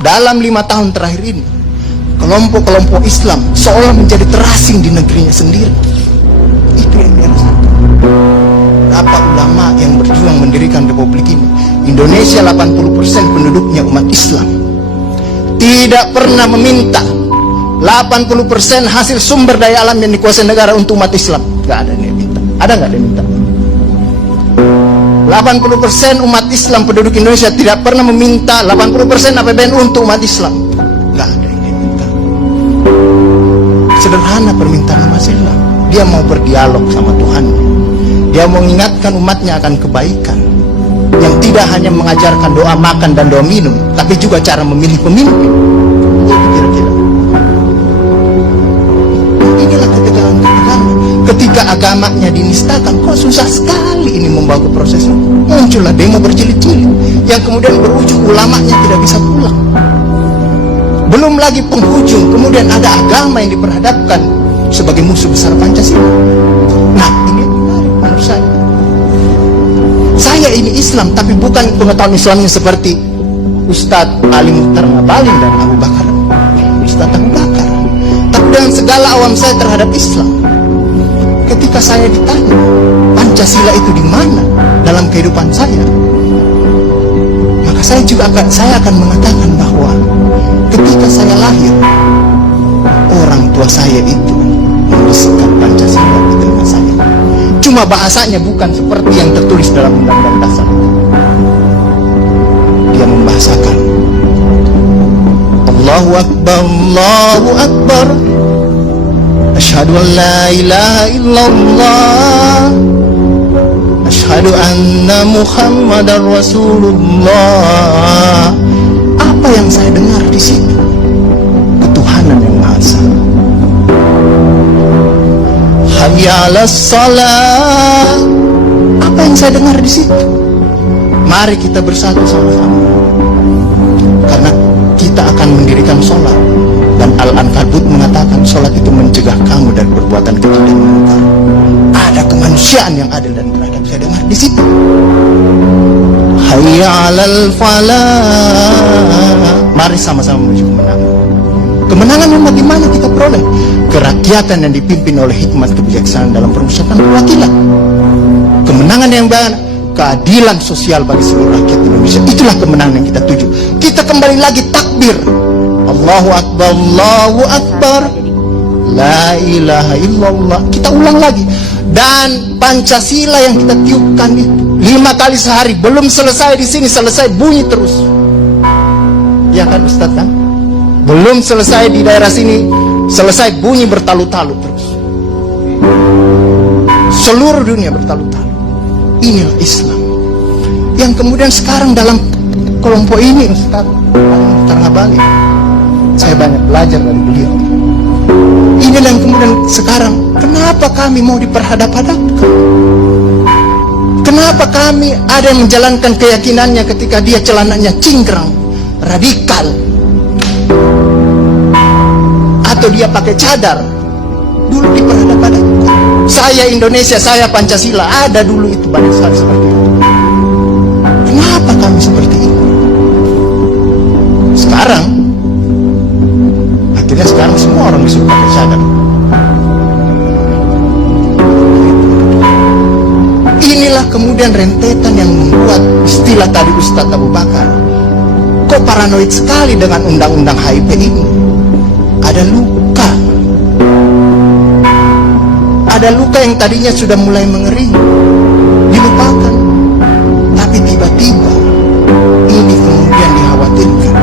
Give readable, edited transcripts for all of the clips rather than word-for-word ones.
Dalam 5 tahun terakhir ini, kelompok-kelompok Islam seolah menjadi terasing di negerinya sendiri. Itu yang dia rasakan. Berapa ulama yang berjuang mendirikan republik ini? Indonesia 80% penduduknya umat Islam. Tidak pernah meminta 80% hasil sumber daya alam yang dikuasai negara untuk umat Islam. Gak ada yang minta. Ada gak yang minta? 80% umat Islam penduduk Indonesia tidak pernah meminta 80% APBN untuk umat Islam. Gak ada yang minta. Sederhana permintaan umat Islam. Dia mau berdialog sama Tuhan. Dia mengingatkan umatnya akan kebaikan yang tidak hanya mengajarkan doa makan dan doa minum, tapi juga cara memilih pemimpin. Itu kira-kira. Inilah ketegangan-ketegangan. Ketika agamanya dinistakan, kok susah sekali ini membawa ke proses itu. Muncullah demo berjilid-jilid yang kemudian berujung ulamanya tidak bisa pulang. Belum lagi penghujung, kemudian ada agama yang diperhadapkan sebagai musuh besar Pancasila. Nah, ini menarik menurut saya. Saya ini Islam, tapi bukan pengetahuan Islamnya seperti Ustadz Ali Mukhtar Ngabalin dan Abu Bakar, Ustadz Abu Bakar, tapi dengan segala awam saya terhadap Islam. Ketika saya ditanya Pancasila itu di mana dalam kehidupan saya, maka saya akan mengatakan bahwa ketika saya lahir, orang tua saya itu membisikkan Pancasila di telinga saya. Cuma bahasanya bukan seperti yang tertulis dalam Undang-Undang Dasar. Dia membahasakan Allahu Akbar, Allahu Akbar, asyhadu an la ilaha illallah, asyhadu anna Muhammadar Rasulullah. Apa yang saya dengar di situ? Ketuhanan yang Maha Esa. Hayya 'alas shalah. Apa yang saya dengar di situ? Mari kita bersatu sama-sama, karena kita akan mendirikan sholat. Dan Al-Ankabut mengatakan sholat itu mencegah kamu dari perbuatan keji dan munkar. Ada kemanusiaan yang adil dan beradab. Saya dengar di situ. Hayya 'alal falah. Mari sama-sama menuju kemenangan. Kemenangan yang bagaimana kita peroleh? Kerakyatan yang dipimpin oleh hikmat kebijaksanaan dalam permusyawaratan perwakilan. Kemenangan yang bagaimana? Keadilan sosial bagi seluruh rakyat Indonesia. Itulah kemenangan yang kita tuju. Kita kembali lagi takbir. Allahu Akbar, Allahu Akbar, la ilaha illallah. Kita ulang lagi. Dan Pancasila yang kita tiupkan itu 5 kali sehari, belum selesai di sini, selesai bunyi terus. Ya kan Ustaz kan? Belum selesai di daerah sini, selesai bunyi bertalu-talu terus. Seluruh dunia bertalu-talu. Inilah Islam. Yang kemudian sekarang dalam kelompok ini Ustaz Ali Mukhtar Ngabalin, saya banyak belajar dari beliau. Inilah yang kemudian sekarang, kenapa kami mau diperhadap-hadapkan? Kenapa kami ada yang menjalankan keyakinannya ketika dia celananya cingkrang, radikal, atau dia pakai cadar, dulu diperhadap-hadapkan. Saya Indonesia, saya Pancasila, ada dulu itu banyak sekali seperti itu. Kenapa kami seperti ini? Sekarang semua orang disuruh pakai cadar. Inilah kemudian rentetan yang membuat istilah tadi Ustadz Abu Bakar, kok paranoid sekali dengan undang-undang HIP ini. Ada luka. Ada luka yang tadinya sudah mulai mengering, dilupakan. Tapi tiba-tiba ini kemudian dikhawatirkan,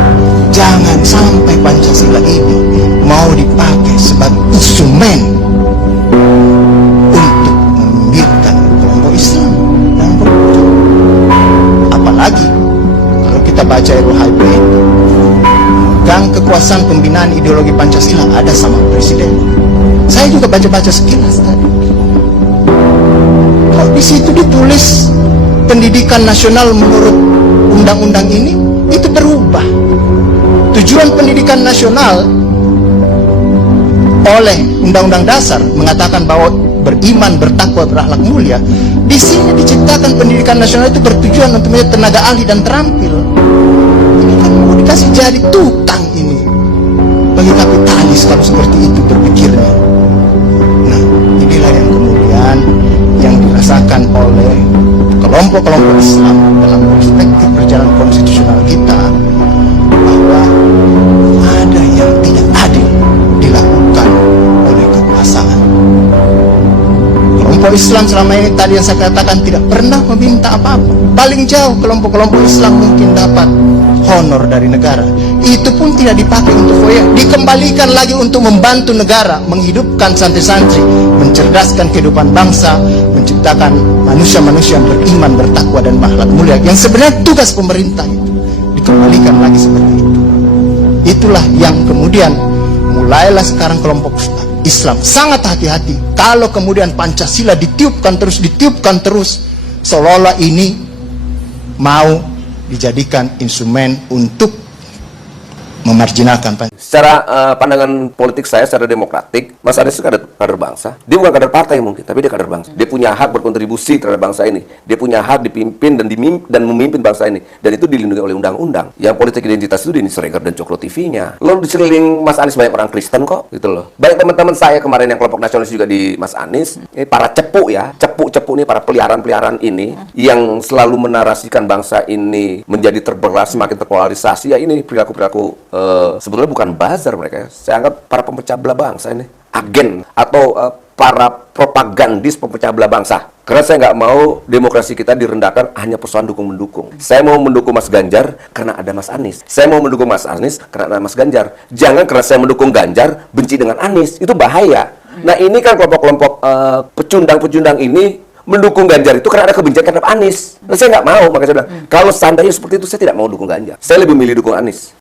jangan sampai Pancasila ini mau dipakai sebagai instrumen untuk membibitkan kelompok Islam dan berbuat. Apalagi kalau kita baca RUHP itu, gang kekuasaan pembinaan ideologi Pancasila ada sama presiden. Saya juga baca-baca sekilas tadi. Kok di situ ditulis pendidikan nasional menurut undang-undang ini itu berubah. Tujuan pendidikan nasional oleh Undang-Undang Dasar mengatakan bahwa beriman, bertakwa, berakhlak mulia. Di sini diciptakan pendidikan nasional itu bertujuan untuk menjadi tenaga ahli dan terampil. Ini bukan mau dikasih jadi tukang ini bagi kapitalis kalau seperti itu berpikirnya. Nah, inilah yang kemudian yang dirasakan oleh kelompok-kelompok Islam dalam perspektif perjalanan konstitusional kita, bahwa ada yang tidak adil dilakukan oleh kekuasaan. Kelompok Islam selama ini tadi yang saya katakan tidak pernah meminta apa-apa. Paling jauh kelompok-kelompok Islam mungkin dapat honor dari negara. Itu pun tidak dipakai untuk proyek, dikembalikan lagi untuk membantu negara, menghidupkan santri-santri, mencerdaskan kehidupan bangsa, menciptakan manusia-manusia yang beriman, bertakwa dan berakhlak mulia. Yang sebenarnya tugas pemerintah itu dikembalikan lagi seperti itu. Itulah yang kemudian mulailah sekarang kelompok Islam sangat hati-hati kalau kemudian Pancasila ditiupkan terus, seolah-olah ini mau dijadikan instrumen untuk memarjinalkan Pancasila. Secara pandangan politik saya secara demokratik, Mas Anies itu kader bangsa. Dia bukan kader partai mungkin, tapi dia kader bangsa. Dia punya hak berkontribusi terhadap bangsa ini. Dia punya hak dipimpin dan memimpin bangsa ini. Dan itu dilindungi oleh undang-undang. Yang politik identitas itu Denny Siregar dan Cokro TV-nya. Lalu di sekeliling Mas Anies banyak orang Kristen kok, gitu loh. Banyak teman-teman saya kemarin yang kelompok nasionalis juga di Mas Anies, para cepu ya, cepu ini, para peliharaan ini yang selalu menarasikan bangsa ini menjadi terbelah, semakin terpolarisasi. Ya ini perilaku-perilaku sebetulnya bukan buzzer mereka. Saya anggap para pemecah belah bangsa ini, agen atau para propagandis pemecah belah bangsa. Karena saya nggak mau demokrasi kita direndahkan hanya persoalan dukung-mendukung. Saya mau mendukung Mas Ganjar karena ada Mas Anies. Saya mau mendukung Mas Anies karena ada Mas Ganjar. Jangan karena saya mendukung Ganjar benci dengan Anies. Itu bahaya. Nah ini kan kelompok-kelompok pecundang-pecundang ini mendukung Ganjar itu karena ada kebencian terhadap Anies. Nah, saya nggak mau, makanya saya bilang, kalau seandainya seperti itu saya tidak mau dukung Ganjar. Saya lebih milih dukung Anies.